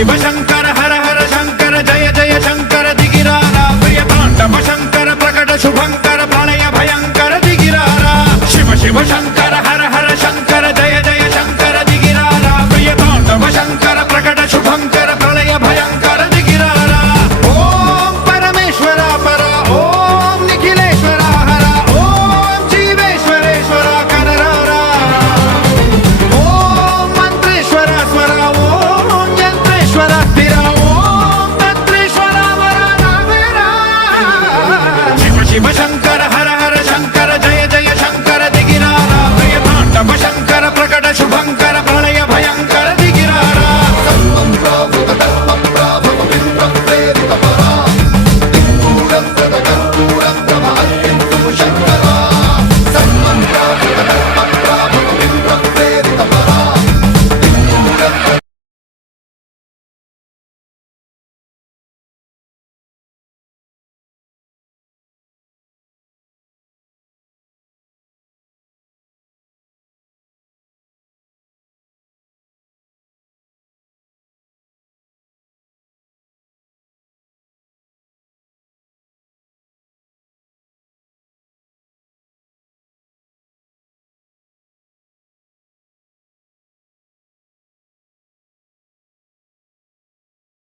शिव शंकर हर हर शंकर जय जय शंकर दिगिरारा प्रिय तांडव शंकर प्रकट शुभंकर प्रलय भयंकर दिगिरारा शिव शिव शंकर